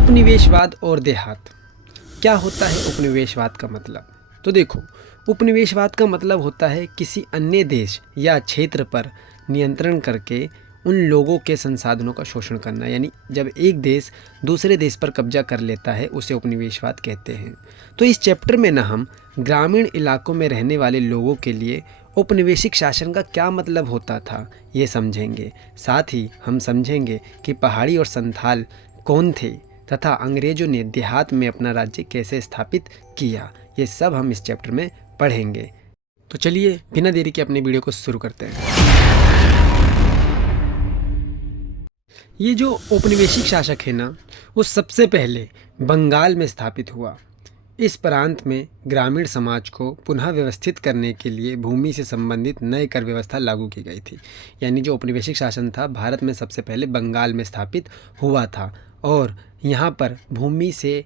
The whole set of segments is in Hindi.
उपनिवेशवाद और देहात। क्या होता है उपनिवेशवाद का मतलब? तो देखो, उपनिवेशवाद का मतलब होता है किसी अन्य देश या क्षेत्र पर नियंत्रण करके उन लोगों के संसाधनों का शोषण करना। यानी जब एक देश दूसरे देश पर कब्जा कर लेता है उसे उपनिवेशवाद कहते हैं। तो इस चैप्टर में ना हम ग्रामीण इलाकों में रहने वाले लोगों के लिए औपनिवेशिक शासन का क्या मतलब होता था ये समझेंगे। साथ ही हम समझेंगे कि पहाड़ी और संथाल कौन थे तथा अंग्रेजों ने देहात में अपना राज्य कैसे स्थापित किया। ये सब हम इस चैप्टर में पढ़ेंगे। तो चलिए बिना देरी के अपने वीडियो को शुरू करते हैं। ये जो औपनिवेशिक शासक है ना, वो सबसे पहले बंगाल में स्थापित हुआ। इस प्रांत में ग्रामीण समाज को पुनः व्यवस्थित करने के लिए भूमि से संबंधित नई कर व्यवस्था लागू की गई थी। यानी जो औपनिवेशिक शासन था भारत में सबसे पहले बंगाल में स्थापित हुआ था और यहाँ पर भूमि से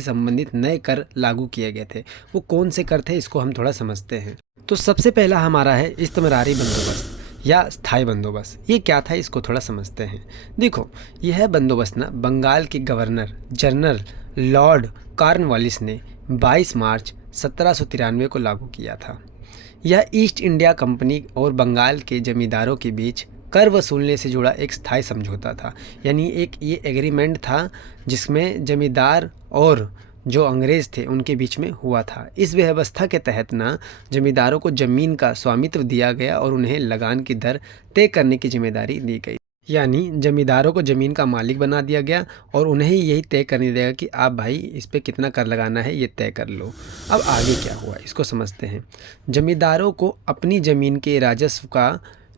संबंधित नए कर लागू किए गए थे। वो कौन से कर थे इसको हम थोड़ा समझते हैं। तो सबसे पहला हमारा है इस्तमरारी बंदोबस्त या स्थायी बंदोबस्त। ये क्या था इसको थोड़ा समझते हैं। देखो, यह बंदोबस्त ना बंगाल के गवर्नर जनरल लॉर्ड कॉर्नवालिस ने 22 मार्च 1793 को लागू किया था। यह ईस्ट इंडिया कंपनी और बंगाल के जमींदारों के बीच कर वसूलने से जुड़ा एक स्थायी समझौता था। यानी एक ये एग्रीमेंट था जिसमें जमींदार और जो अंग्रेज़ थे उनके बीच में हुआ था। इस व्यवस्था के तहत ना जमींदारों को ज़मीन का स्वामित्व दिया गया और उन्हें लगान की दर तय करने की जिम्मेदारी दी गई। यानी जमींदारों को ज़मीन का मालिक बना दिया गया और उन्हें ही यही तय करने देगा कि आप भाई इस पे कितना कर लगाना है ये तय कर लो। अब आगे क्या हुआ इसको समझते हैं। जमींदारों को अपनी ज़मीन के राजस्व का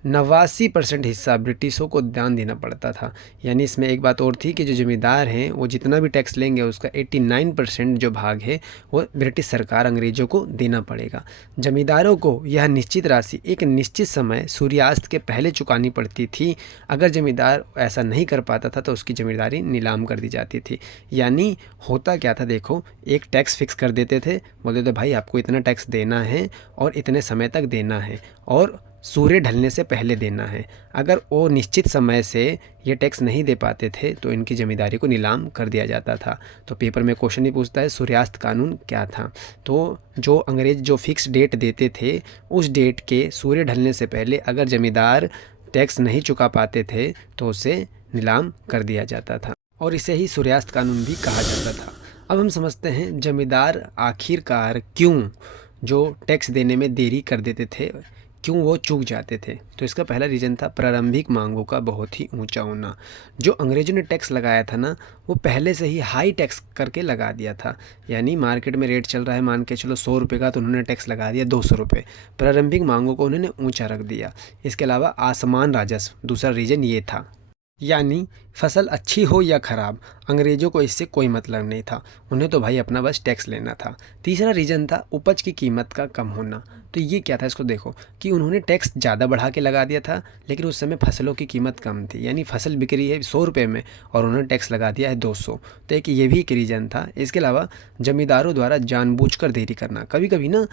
89% हिस्सा ब्रिटिशों को दान देना पड़ता था। यानी इसमें एक बात और थी कि जो ज़मींदार हैं वो जितना भी टैक्स लेंगे उसका 89% जो भाग है वो ब्रिटिश सरकार अंग्रेज़ों को देना पड़ेगा। जमींदारों को यह निश्चित राशि एक निश्चित समय सूर्यास्त के पहले चुकानी पड़ती थी। अगर जमींदार ऐसा नहीं कर पाता था तो उसकी ज़मींदारी नीलाम कर दी जाती थी। यानी होता क्या था, देखो, एक टैक्स फिक्स कर देते थे, बोलते थे भाई आपको इतना टैक्स देना है और इतने समय तक देना है और सूर्य ढलने से पहले देना है। अगर वो निश्चित समय से ये टैक्स नहीं दे पाते थे तो इनकी ज़मींदारी को नीलाम कर दिया जाता था। तो पेपर में क्वेश्चन ही पूछता है सूर्यास्त कानून क्या था। तो जो अंग्रेज़ जो फिक्स डेट देते थे उस डेट के सूर्य ढलने से पहले अगर ज़मींदार टैक्स नहीं चुका पाते थे तो उसे नीलाम कर दिया जाता था और इसे ही सूर्यास्त कानून भी कहा जाता था। अब हम समझते हैं जमींदार आखिरकार क्यों जो टैक्स देने में देरी कर देते थे, क्यों वो चूक जाते थे। तो इसका पहला रीज़न था प्रारंभिक मांगों का बहुत ही ऊंचा होना। जो अंग्रेज़ों ने टैक्स लगाया था ना वो पहले से ही हाई टैक्स करके लगा दिया था। यानी मार्केट में रेट चल रहा है मान के चलो 100 रुपये का, तो उन्होंने टैक्स लगा दिया 200 रुपये। प्रारंभिक मांगों को उन्होंने ऊँचा रख दिया। इसके अलावा असमान राजस्व दूसरा रीज़न ये था। यानी फसल अच्छी हो या ख़राब अंग्रेज़ों को इससे कोई मतलब नहीं था, उन्हें तो भाई अपना बस टैक्स लेना था। तीसरा रीज़न था उपज की कीमत का कम होना। तो ये क्या था इसको देखो कि उन्होंने टैक्स ज़्यादा बढ़ा के लगा दिया था लेकिन उस समय फसलों की कीमत कम थी। यानी फसल बिक रही है 100 रुपये में और उन्होंने टैक्स लगा दिया है 200। तो एक ये भी एक रीज़न था। इसके अलावा जमींदारों द्वारा जानबूझकर देरी करना। कभी कभी ना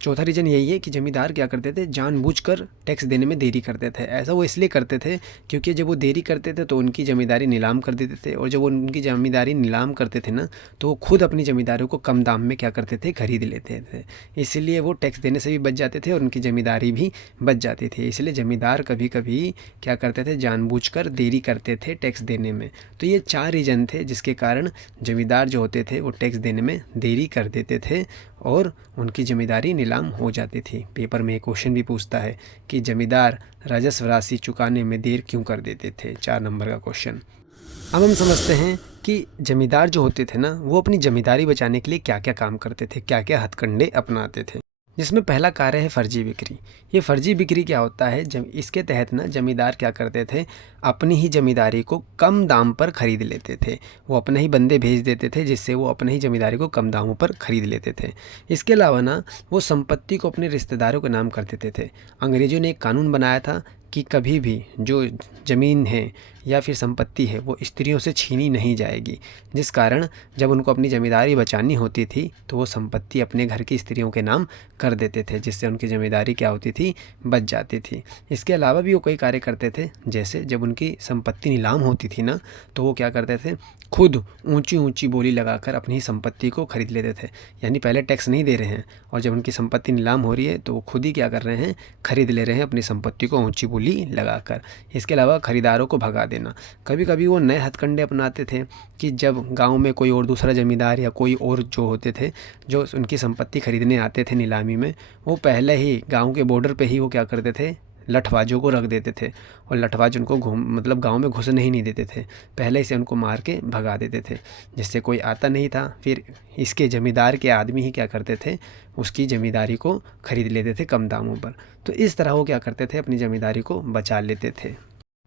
चौथा रीज़न यही है कि ज़मींदार क्या करते थे, जानबूझकर टैक्स देने में देरी करते थे। ऐसा वो इसलिए करते थे क्योंकि जब वो देरी करते थे तो उनकी ज़मींदारी नीलाम कर देते थे और जब वो उनकी ज़मींदारी नीलाम करते थे ना तो वो खुद अपनी ज़मींदारों को कम दाम में क्या करते थे, खरीद लेते थे। इसलिए वो टैक्स देने से भी बच जाते थे और उनकी ज़मींदारी भी बच जाती थी। इसलिए ज़मींदार कभी कभी क्या करते थे, जानबूझकर देरी करते थे टैक्स देने में। तो ये 4 रीज़न थे जिसके कारण ज़मींदार जो होते थे वो टैक्स देने में देरी कर देते थे और उनकी ज़मींदारी नीलाम हो जाती थी। पेपर में एक क्वेश्चन भी पूछता है कि जमींदार राजस्व राशि चुकाने में देर क्यों कर देते थे, 4 नंबर का क्वेश्चन। अब हम समझते हैं कि जमींदार जो होते थे ना वो अपनी जमींदारी बचाने के लिए क्या क्या काम करते थे, क्या क्या हथकंडे अपनाते थे। जिसमें पहला कार्य है फर्जी बिक्री। ये फर्जी बिक्री क्या होता है, इसके तहत ना जमींदार क्या करते थे, अपनी ही जमींदारी को कम दाम पर खरीद लेते थे। वो अपने ही बंदे भेज देते थे जिससे वो अपने ही जमींदारी को कम दामों पर खरीद लेते थे। इसके अलावा ना वो संपत्ति को अपने रिश्तेदारों के नाम कर देते थे। अंग्रेज़ों ने एक कानून बनाया था कि कभी भी जो ज़मीन है या फिर संपत्ति है वो स्त्रियों से छीनी नहीं जाएगी, जिस कारण जब उनको अपनी ज़मींदारी बचानी होती थी तो वो संपत्ति अपने घर की स्त्रियों के नाम कर देते थे, जिससे उनकी ज़मींदारी क्या होती थी, बच जाती थी। इसके अलावा भी वो कई कार्य करते थे, जैसे जब उनकी संपत्ति नीलाम होती थी ना, तो वो क्या करते थे, खुद ऊंची ऊंची बोली लगाकर अपनी संपत्ति को खरीद लेते थे। यानी पहले टैक्स नहीं दे रहे हैं और जब उनकी संपत्ति नीलाम हो रही है तो वो खुद ही क्या कर रहे हैं, खरीद ले रहे हैं अपनी संपत्ति को ऊंची बोली लगाकर। इसके अलावा खरीदारों को भगा देना। कभी कभी वो नए हथकंडे अपनाते थे कि जब गांव में कोई और दूसरा ज़मींदार या कोई और जो होते थे जो उनकी संपत्ति खरीदने आते थे नीलामी में, वो पहले ही गाँव के बॉर्डर पर ही वो क्या करते थे, लठबाजों को रख देते थे और लठबाज उनको मतलब गांव में घुसने ही नहीं देते थे, पहले से उनको मार के भगा देते थे, जिससे कोई आता नहीं था। फिर इसके ज़मींदार के आदमी ही क्या करते थे, उसकी ज़मींदारी को खरीद लेते थे कम दामों पर। तो इस तरह वो क्या करते थे, अपनी ज़मींदारी को बचा लेते थे।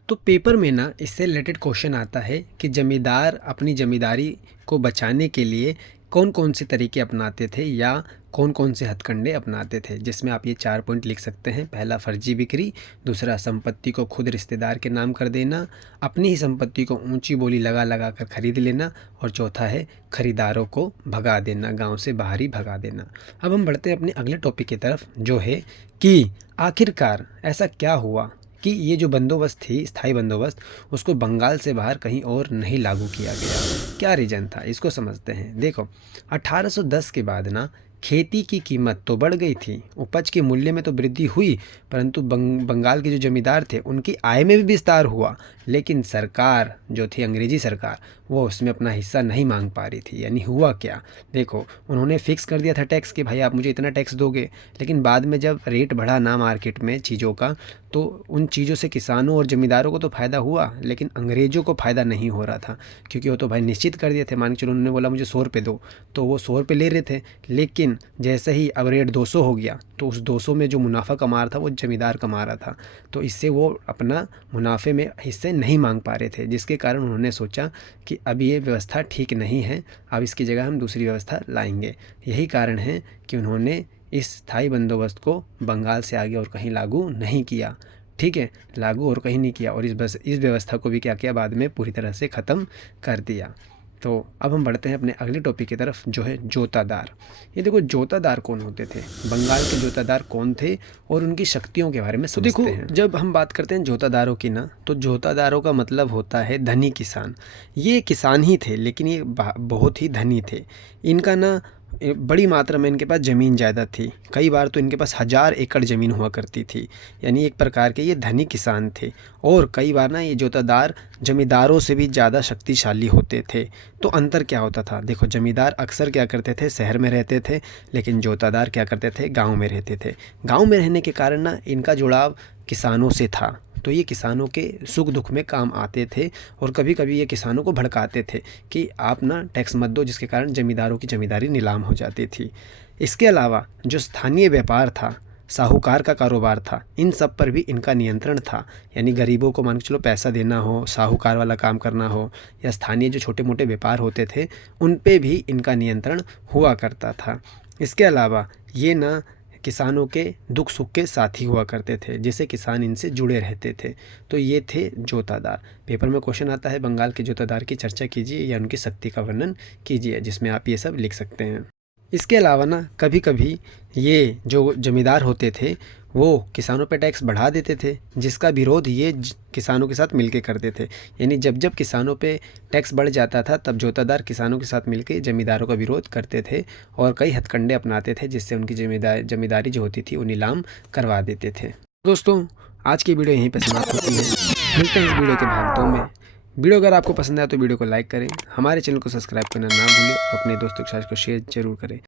तो पेपर में ना इससे रिलेटेड क्वेश्चन आता है कि ज़मींदार अपनी ज़मींदारी को बचाने के लिए कौन कौन से तरीके अपनाते थे या कौन कौन से हथकंडे अपनाते थे, जिसमें आप ये 4 पॉइंट लिख सकते हैं। पहला, फर्जी बिक्री। दूसरा, संपत्ति को खुद रिश्तेदार के नाम कर देना। अपनी ही संपत्ति को ऊंची बोली लगा लगा कर खरीद लेना। और चौथा है, खरीदारों को भगा देना, गांव से बाहर ही भगा देना। अब हम बढ़ते हैं अपने अगले टॉपिक की तरफ, जो है कि आखिरकार ऐसा क्या हुआ कि ये जो बंदोबस्त थी, स्थायी बंदोबस्त, उसको बंगाल से बाहर कहीं और नहीं लागू किया गया। क्या रीज़न था, इसको समझते हैं। देखो, 1810 के बाद ना खेती की कीमत तो बढ़ गई थी, उपज के मूल्य में तो वृद्धि हुई, परंतु बंगाल के जो जमींदार थे उनकी आय में भी विस्तार हुआ, लेकिन सरकार जो थी, अंग्रेजी सरकार, वो उसमें अपना हिस्सा नहीं मांग पा रही थी। यानी हुआ क्या, देखो, उन्होंने फिक्स कर दिया था टैक्स कि भाई आप मुझे इतना टैक्स दोगे, लेकिन बाद में जब रेट बढ़ा ना मार्केट में चीज़ों का, तो उन चीज़ों से किसानों और ज़मींदारों को तो फ़ायदा हुआ, लेकिन अंग्रेज़ों को फ़ायदा नहीं हो रहा था, क्योंकि वो तो भाई निश्चित कर दिए थे। मान के चलो, उन्होंने बोला मुझे 100 रुपये दो, तो वो 100 रुपये ले रहे थे, लेकिन जैसे ही अब रेट 200 हो गया तो उस 200 में जो मुनाफा कमा रहा था वो ज़मींदार कमा रहा था, तो इससे वो अपना मुनाफे में हिस्से नहीं मांग पा रहे थे, जिसके कारण उन्होंने सोचा कि अब ये व्यवस्था ठीक नहीं है, अब इसकी जगह हम दूसरी व्यवस्था लाएंगे। यही कारण है कि उन्होंने इस स्थायी बंदोबस्त को बंगाल से आगे और कहीं लागू नहीं किया। ठीक है, लागू और कहीं नहीं किया, और इस व्यवस्था को भी क्या किया, बाद में पूरी तरह से ख़त्म कर दिया। तो अब हम बढ़ते हैं अपने अगले टॉपिक की तरफ, जो है जोतादार। ये देखो, जोतादार कौन होते थे, बंगाल के जोतादार कौन थे और उनकी शक्तियों के बारे में समझते हैं। जब हम बात करते हैं जोतादारों की ना, तो जोतादारों का मतलब होता है धनी किसान। ये किसान ही थे, लेकिन ये बहुत ही धनी थे। इनका ना बड़ी मात्रा में इनके पास ज़मीन जायदाद थी, कई बार तो इनके पास 1000 एकड़ ज़मीन हुआ करती थी। यानी एक प्रकार के ये धनी किसान थे, और कई बार ना ये जोतादार ज़मींदारों से भी ज़्यादा शक्तिशाली होते थे। तो अंतर क्या होता था, देखो, ज़मींदार अक्सर क्या करते थे, शहर में रहते थे, लेकिन जोतादार क्या करते थे, गाँव में रहते थे। गाँव में रहने के कारण ना इनका जुड़ाव किसानों से था, तो ये किसानों के सुख दुख में काम आते थे, और कभी कभी ये किसानों को भड़काते थे कि आप ना टैक्स मत दो, जिसके कारण ज़मींदारों की ज़मींदारी नीलाम हो जाती थी। इसके अलावा जो स्थानीय व्यापार था, साहूकार का कारोबार था, इन सब पर भी इनका नियंत्रण था। यानी गरीबों को मान के चलो पैसा देना हो, साहूकार वाला काम करना हो, या स्थानीय जो छोटे मोटे व्यापार होते थे उन पे भी इनका नियंत्रण हुआ करता था। इसके अलावा ये ना किसानों के दुख सुख के साथी हुआ करते थे, जिससे किसान इनसे जुड़े रहते थे। तो ये थे जोतादार। पेपर में क्वेश्चन आता है, बंगाल के जोतादार की चर्चा कीजिए या उनकी शक्ति का वर्णन कीजिए, जिसमें आप ये सब लिख सकते हैं। इसके अलावा ना कभी कभी ये जो जमींदार होते थे वो किसानों पे टैक्स बढ़ा देते थे, जिसका विरोध ये किसानों के साथ मिलके करते थे। यानी जब जब किसानों पे टैक्स बढ़ जाता था तब जोतादार किसानों के साथ मिलके जमींदारों का विरोध करते थे और कई हथकंडे अपनाते थे, जिससे उनकी जमींदारी जो होती थी वो नीलाम करवा देते थे। दोस्तों, आज की वीडियो यहीं पर समाप्त होती है। मिलते हैं इस वीडियो के भाग 2 में। वीडियो अगर आपको पसंद आया तो वीडियो को लाइक करें, हमारे चैनल को सब्सक्राइब करना ना भूलें और अपने दोस्तों के साथ इसको शेयर जरूर करें।